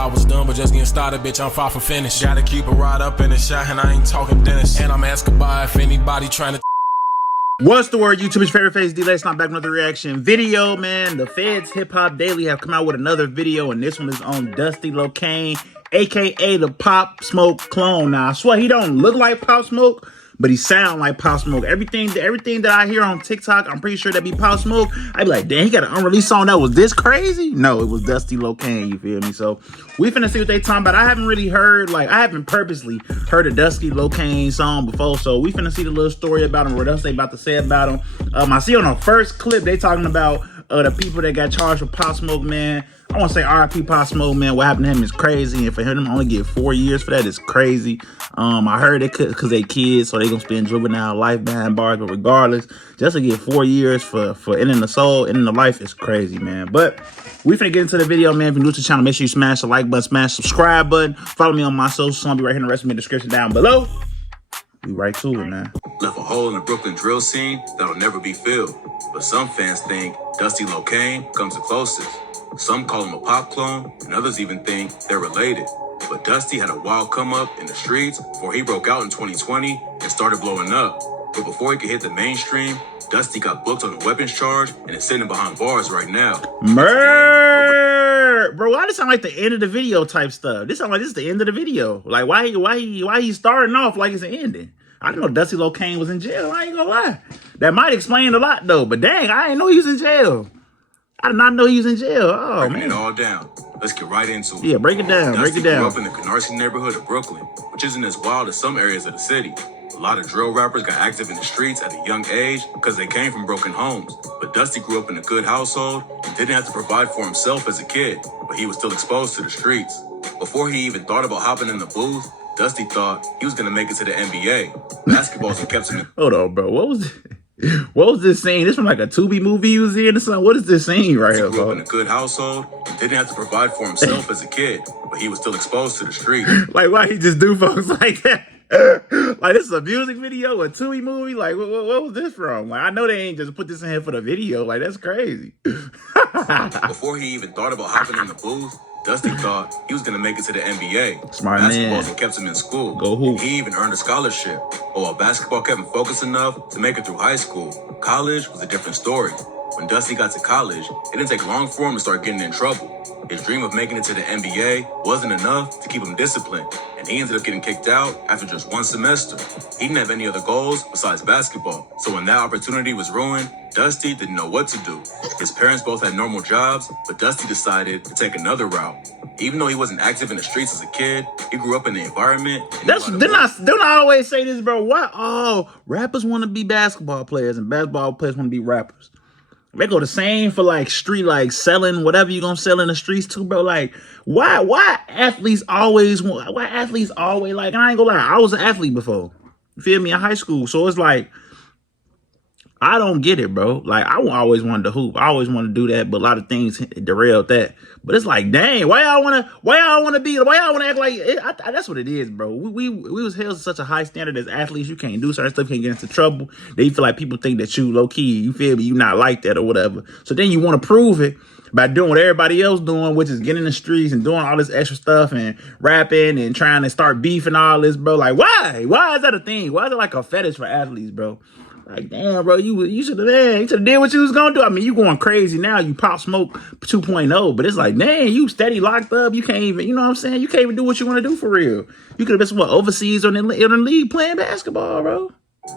I was done, but just getting started, bitch, I'm far from finished. Gotta keep it right up in the shot, and I ain't talking Dennis. And I'm asking by if anybody trying to. What's the word, YouTube's favorite face, DlaceClips, not back with another reaction video, man. The Feds Hip Hop Daily have come out with another video, and this one is on Dusty Locane, aka the Pop Smoke clone. Now, I swear he don't look like Pop Smoke, but he sound like Pop Smoke. Everything that I hear on TikTok, I'm pretty sure that be Pop Smoke. I be like, damn, he got an unreleased song that was this crazy? No, it was Dusty Locane, you feel me? So we finna see what they talking about. I haven't really heard, I haven't purposely heard a Dusty Locane song before, so we finna see the little story about him, what else they about to say about him. I see on the first clip, they talking about the people that got charged with Pop Smoke, man. I want to say RIP Pop Smoke, man. What happened to him is crazy, and for him to only get 4 years for that is crazy. I heard it because they kids, so they gonna spend juvenile life behind bars, but regardless, just to get 4 years for ending the soul, ending the life is crazy, man. But we finna get into the video, man. If you're new to the channel, make sure you smash the like button, smash the subscribe button. Follow me on my socials. I'll be right here in the rest of the description down below. We right to it, man. Left a hole in the Brooklyn drill scene that'll never be filled. But some fans think Dusty Locane comes the closest. Some call him a pop clone, and others even think they're related. But Dusty had a wild come up in the streets before he broke out in 2020 and started blowing up. But before he could hit the mainstream, Dusty got booked on a weapons charge and is sitting behind bars right now. Bro, why does it sound like the end of the video type stuff? This sound like this is the end of the video. Like why he starting off like it's an ending? I didn't know Dusty Locane was in jail. I ain't gonna lie. That might explain a lot though. But dang, I didn't know he was in jail. I did not know he was in jail. Oh, Breaking man. it all down. Let's get right into it. Yeah, break it down. Dusty grew up in the Canarsie neighborhood of Brooklyn, which isn't as wild as some areas of the city. A lot of drill rappers got active in the streets at a young age because they came from broken homes. But Dusty grew up in a good household and didn't have to provide for himself as a kid, but he was still exposed to the streets. Before he even thought about hopping in the booth, Dusty thought he was going to make it to the NBA. Basketball's what kept him in. Hold on, bro. What was this scene? This from like a Tubi movie you was in or something? What is this scene right here, He grew bro? up in a good household and didn't have to provide for himself as a kid, but he was still exposed to the street. Like, why he just do folks like that? Like, this is a music video, a Tubi movie? Like, what was this from? Like, I know they ain't just put this in here for the video. Like, that's crazy. Before he even thought about hopping in the booth, Dusty thought he was going to make it to the NBA. Smart man. Basketball what kept him in school. Go hoop. He even earned a scholarship. But while basketball kept him focused enough to make it through high school, college was a different story. When Dusty got to college, it didn't take long for him to start getting in trouble. His dream of making it to the NBA wasn't enough to keep him disciplined, and he ended up getting kicked out after just one semester. He didn't have any other goals besides basketball, so when that opportunity was ruined, Dusty didn't know what to do. His parents both had normal jobs, but Dusty decided to take another route. Even though he wasn't active in the streets as a kid, he grew up in the environment. Don't I always say this, bro? Why? Oh, rappers want to be basketball players and basketball players want to be rappers. They go the same for like street, like selling whatever you're gonna sell in the streets too, bro. Like, why athletes always like, I ain't gonna lie, I was an athlete before. You feel me? In high school. So it's like, I don't get it, bro. Like, I always wanted to hoop. I always wanted to do that, but a lot of things derailed that. But it's like, dang, why y'all wanna act like it? That's what it is, bro. We was held to such a high standard as athletes. You can't do certain stuff, you can't get into trouble. They feel like people think that you low key, you feel me, you not like that or whatever. So then you want to prove it by doing what everybody else doing, which is getting in the streets and doing all this extra stuff and rapping and trying to start beef and all this, bro. Like, why? Why is that a thing? Why is it like a fetish for athletes, bro? Like, damn, bro, you should have did what you was gonna do. I mean, you going crazy now. You Pop Smoke 2.0, but it's like, man, you steady locked up. You can't even, you know what I'm saying? You can't even do what you want to do for real. You could have been overseas or in the league playing basketball, bro.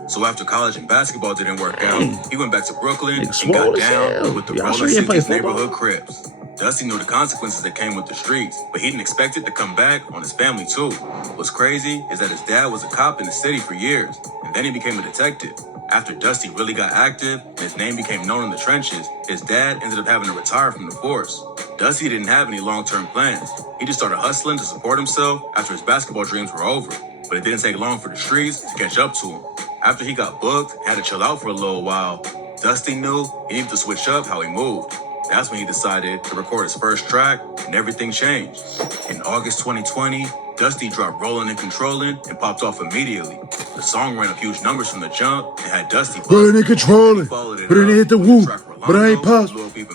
So after college and basketball didn't work out, he went back to Brooklyn and got down with the Roller Cities neighborhood Crips. Dusty knew the consequences that came with the streets, but he didn't expect it to come back on his family too. What's crazy is that his dad was a cop in the city for years, and then he became a detective. After Dusty really got active and his name became known in the trenches, his dad ended up having to retire from the force. Dusty didn't have any long-term plans. He just started hustling to support himself after his basketball dreams were over. But it didn't take long for the streets to catch up to him. After he got booked and had to chill out for a little while, Dusty knew he needed to switch up how he moved. That's when he decided to record his first track, and everything changed. In August 2020, Dusty dropped Rollin' and Controllin' and popped off immediately. The song ran up huge numbers from the jump and had Dusty Rollin' and Controllin', but it hit the whoop. But I ain't Pops.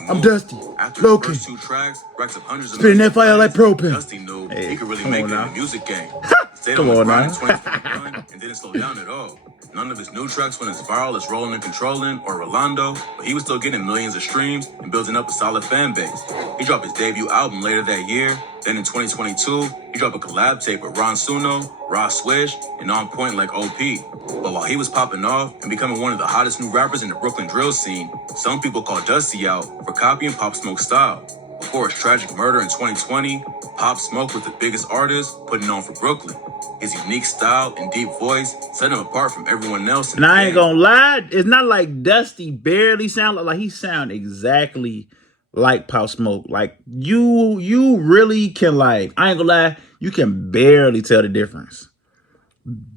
I'm Dusty. After Locane. his first 2 tracks, racked up hundreds of Spitting millions that fire like propane. Dusty knew he could really make it in the music game. Stayed Come on the on grind now. in 2021 and didn't slow down at all. None of his new tracks went as viral as Rollin' and Controllin' or Rolando, but he was still getting millions of streams and building up a solid fan base. He dropped his debut album later that year. Then in 2022, he dropped a collab tape with Ron Suno, Ross Swish, and On Point like OP. But while he was popping off and becoming one of the hottest new rappers in the Brooklyn drill scene, some people called Dusty out for copying Pop Smoke's style. Before his tragic murder in 2020, Pop Smoke was the biggest artist putting on for Brooklyn. His unique style and deep voice set him apart from everyone else. And I ain't gonna lie, it's not like Dusty barely sound like he sound exactly like Pop Smoke. Like you really can, like, I ain't gonna lie, you can barely tell the difference.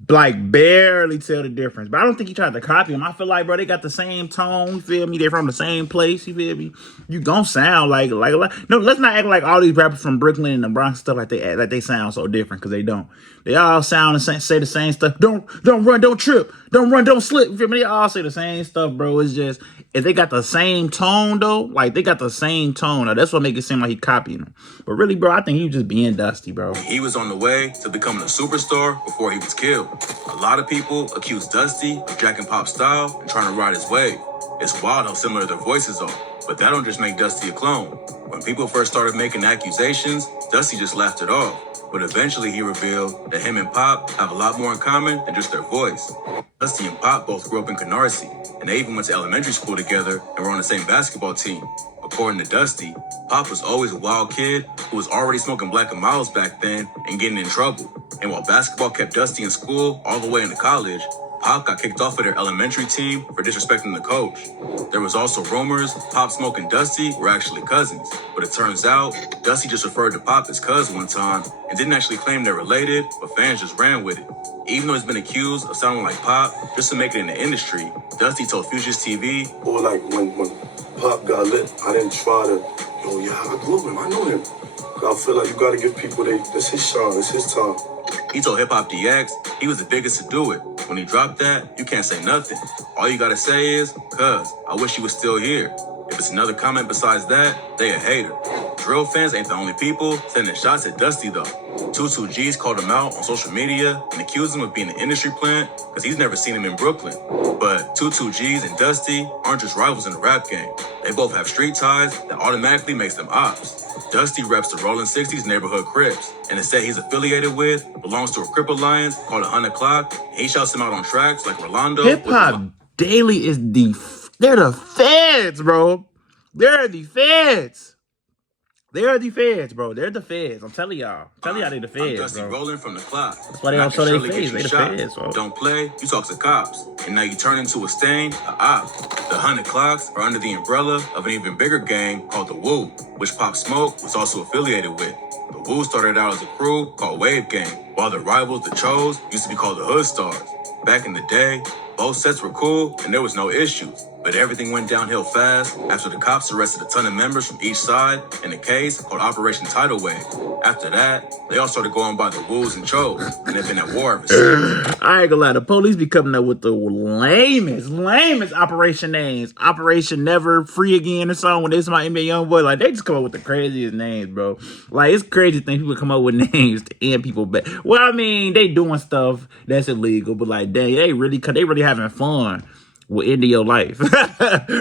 Like, barely tell the difference. But I don't think he tried to copy him. I feel like, bro, they got the same tone, you feel me? They're from the same place, you feel me? You gonna sound like no, let's not act like all these rappers from Brooklyn and the Bronx stuff like they sound so different, because they don't. They all sound the same, say the same stuff. Don't run, don't trip. Don't run, don't slip. You feel me? They all say the same stuff, bro. It's just, if they got the same tone, though, like, they got the same tone. Now, that's what make it seem like he copying them. But really, bro, I think he was just being Dusty, bro. He was on the way to becoming a superstar before he was killed. A lot of people accuse Dusty of jacking Pop style and trying to ride his wave. It's wild how similar their voices are, but that don't just make Dusty a clone. When people first started making accusations, Dusty just laughed it off. But eventually he revealed that him and Pop have a lot more in common than just their voice. Dusty and Pop both grew up in Canarsie, and they even went to elementary school together and were on the same basketball team. According to Dusty, Pop was always a wild kid who was already smoking Black and Miles back then and getting in trouble. And while basketball kept Dusty in school all the way into college, Pop got kicked off of their elementary team for disrespecting the coach. There was also rumors Pop Smoke and Dusty were actually cousins, but it turns out Dusty just referred to Pop as cuz one time and didn't actually claim they're related, but fans just ran with it. Even though he's been accused of sounding like Pop just to make it in the industry, Dusty told Future's TV, or like when Pop got lit, I didn't try to, I grew up with him, I know him. I feel like you gotta give people that's his shine, it's his time. He told Hip Hop DX he was the biggest to do it. When he dropped that, you can't say nothing. All you gotta say is, cuz, I wish you was still here. If it's another comment besides that, they a hater. Drill fans ain't the only people sending shots at Dusty though. 22 G's called him out on social media and accused him of being an industry plant because he's never seen him in Brooklyn. But 22 G's and Dusty aren't just rivals in the rap game. They both have street ties that automatically makes them ops. Dusty reps the Rollin' 60s neighborhood Crips, and the set he's affiliated with belongs to a Crip alliance called 100 Clock. He shouts him out on tracks like Rolando. Hip Hop Daily is they're the feds, bro. They're the feds. They're the feds, bro. They're the feds. I'm telling y'all. They're the feds, I'm Dusty bro. Rolling from the clock. That's why they don't show their face. They the feds, bro. Don't play, you talk to cops. And now you turn into a stain, a op. The 100 Clocks are under the umbrella of an even bigger gang called the Woo, which Pop Smoke was also affiliated with. The Woo started out as a crew called Wave Gang, while their rivals, the Chos, used to be called the Hood Stars. Back in the day, both sets were cool and there was no issues. But everything went downhill fast after the cops arrested a ton of members from each side in a case called Operation Tidal Wave. After that, they all started going by the Woos and Chos, and they've been at war ever since. I ain't gonna lie, the police be coming up with the lamest operation names. Operation Never Free Again or something. When they my NBA young boy, like, they just come up with the craziest names, bro. Like, it's crazy thing people come up with names to end people back. Well, I mean, they doing stuff that's illegal, but like, dang, they really having fun with ending your life,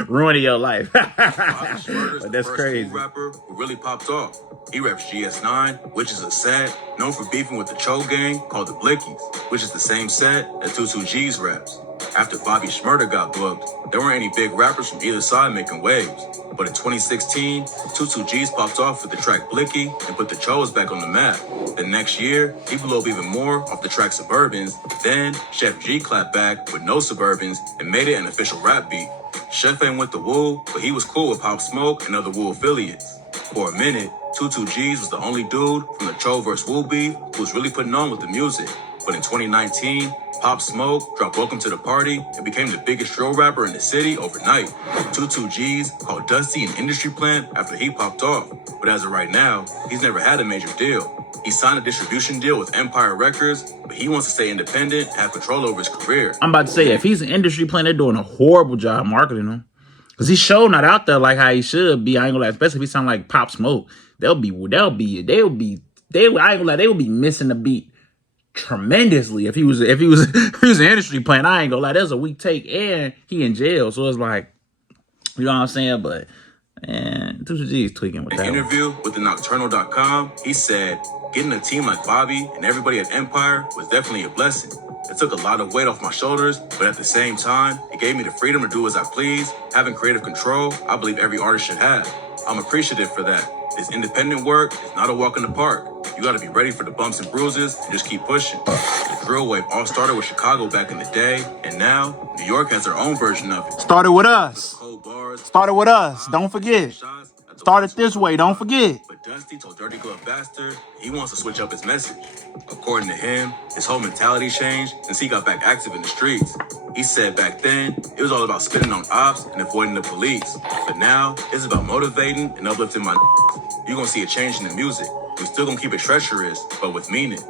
ruining your life. But that's crazy. Rapper who really popped off. He reps GS9, which is a set known for beefing with the Cho gang called the Blickies, which is the same set that 22 G's reps. After Bobby Shmurda got booked, there weren't any big rappers from either side making waves. But in 2016, 22 G's popped off with the track Blicky and put the Chos back on the map. The next year, he blew up even more off the track Suburbans. Then, Chef G clapped back with No Suburbans and made it an official rap beat. Chef ain't with the Woo, but he was cool with Pop Smoke and other Woo affiliates. For a minute, 22 G's was the only dude from the Cho vs. Woo beef who was really putting on with the music. But in 2019, Pop Smoke dropped Welcome to the Party and became the biggest drill rapper in the city overnight. 22 G's called Dusty an industry plant after he popped off. But as of right now, he's never had a major deal. He signed a distribution deal with Empire Records, but he wants to stay independent and have control over his career. I'm about to say, if he's an industry plant, they're doing a horrible job marketing him. Cause he's sure not out there like how he should be. I ain't gonna lie, especially if he sound like Pop Smoke. They would be missing the beat tremendously if he was an industry plant. I ain't gonna lie, that's a weak take, and he in jail, so it's like, you know what I'm saying? But man, Tusa G is tweaking with In that. An interview with the Nocturnal.com, he said, "Getting a team like Bobby and everybody at Empire was definitely a blessing. It took a lot of weight off my shoulders, but at the same time, it gave me the freedom to do as I please. Having creative control, I believe every artist should have. I'm appreciative for that. This independent work is not a walk in the park. You gotta be ready for the bumps and bruises and just keep pushing." The drill wave all started with Chicago back in the day, and now New York has their own version of it. Started with us. Cold bars, Started with us. Don't forget. shots at the Started this way. Don't forget. But Dusty told Dirty Glove Bastard he wants to switch up his message. According to him, his whole mentality changed since he got back active in the streets. He said back then, it was all about spitting on ops and avoiding the police. But now, it's about motivating and uplifting my You're gonna see a change in the music. We still gonna keep it treacherous, but with meaning.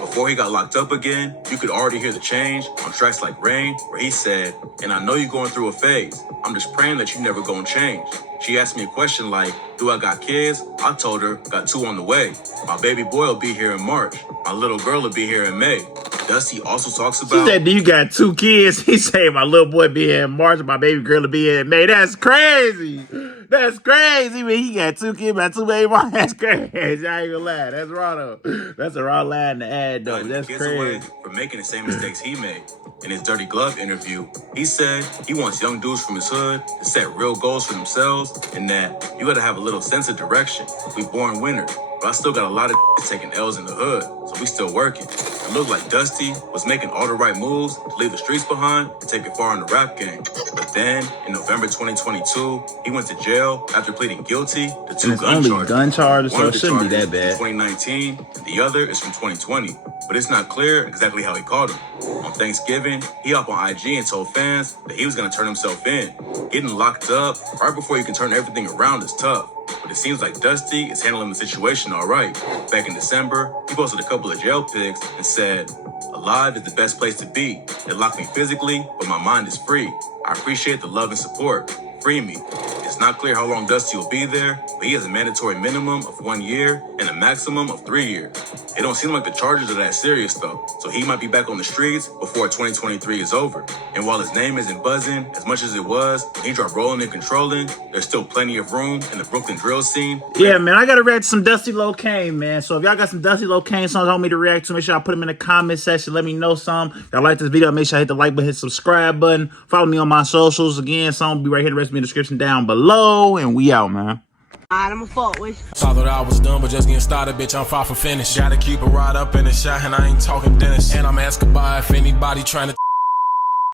Before he got locked up again, you could already hear the change on tracks like Rain, where he said, "And I know you're going through a phase. I'm just praying that you never gonna change." She asked me a question like, "Do I got kids?" I told her, "Got 2 on the way. My baby boy will be here in March. My little girl will be here in May." Dusty also talks about... She said, "Do you got 2 kids?" He said, "My little boy be here in March, my baby girl will be here in May." That's crazy. That's crazy. Man, he got 2 kids, my 2 baby boys. That's crazy. I ain't gonna lie. That's raw though. That's a raw line to add though. That's crazy. For making the same mistakes he made. In his Dirty Glove interview, he said he wants young dudes from his hood to set real goals for themselves, and that you gotta have a little sense of direction. We born winners, but I still got a lot of taking L's in the hood, so we still working. It looked like Dusty was making all the right moves to leave the streets behind and take it far in the rap game. But then, in November 2022, he went to jail after pleading guilty to 2 gun charges. Gun charges, One so of it the shouldn't be charges that bad. is 2019, and the other is from 2020. But it's not clear exactly how he caught him. On Thanksgiving, he hopped on IG and told fans that he was gonna turn himself in. Getting locked up right before you can turn everything around is tough. But it seems like Dusty is handling the situation all right. Back in December, he posted a couple of jail pics and said, "Alive is the best place to be. They locked me physically, but my mind is free. I appreciate the love and support. Free me." It's not clear how long Dusty will be there, but he has a mandatory minimum of 1 year and a maximum of 3 years. It don't seem like the charges are that serious though, so he might be back on the streets before 2023 is over. And while his name isn't buzzing as much as it was when he dropped Rolling and Controlling, there's still plenty of room in the Brooklyn drill scene. Yeah, man, I gotta react to some Dusty Locane, man. So if y'all got some Dusty Locane songs I want me to react to, make sure y'all put them in the comment section. Let me know some. If y'all like this video, make sure I hit the like button, hit the subscribe button. Follow me on my socials. Again, some will be right here. The rest will be in the description down below. And we out, man. I'm a fault with. Thought that I was done, but just getting started, bitch. I'm far from finished. Gotta keep it right up in the shot, and I ain't talking Dennis. And I'm asking by if anybody trying to